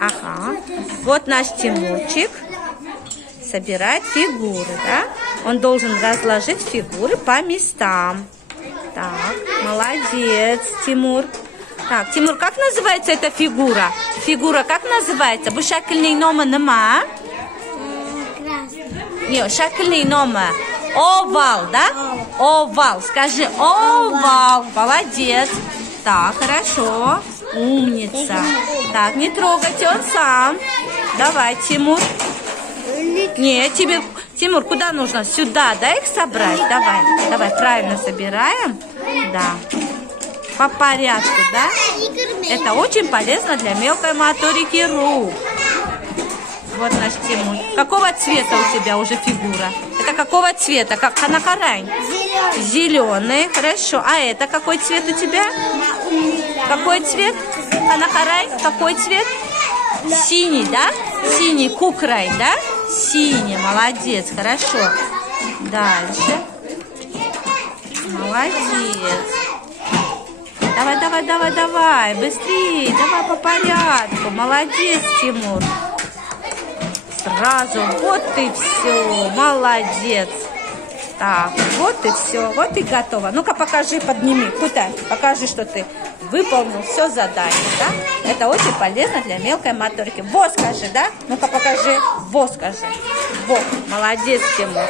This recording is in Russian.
Ага. Вот наш Тимурчик собирает фигуры, да? Он должен разложить фигуры по местам. Так, молодец, Тимур. Так, Тимур, как называется эта фигура? Фигура как называется? Bu şekilli noma nima? Нет, şekilli noma. Овал, да? Овал. Скажи овал. Молодец. Так, хорошо. Умница. Так, не трогайте, он сам. Давай, Тимур. Нет, тебе... Тимур, куда нужно? Сюда, да, их собрать? Давай, давай, правильно собираем. Да. По порядку, да? Это очень полезно для мелкой моторики рук. Вот наш Тимур. Какого цвета у тебя уже фигура? Это какого цвета? Как ханакарань? Зеленый. Хорошо. А это какой цвет у тебя? Какой цвет? Ханакарань? Какой цвет? Синий, да? Синий кукрай, да? Синий. Молодец. Хорошо. Дальше. Молодец. Давай, давай, давай, давай. Быстрее. Давай по порядку. Молодец, Тимур. Сразу. Вот и все. Молодец. Так, вот и все. Вот и готово. Ну-ка, покажи, подними. Куда? Покажи, что ты выполнил все задание, да? Это очень полезно для мелкой моторики. Во, скажи, да? Ну-ка, покажи. Во, скажи. Во. Молодец, Тимур.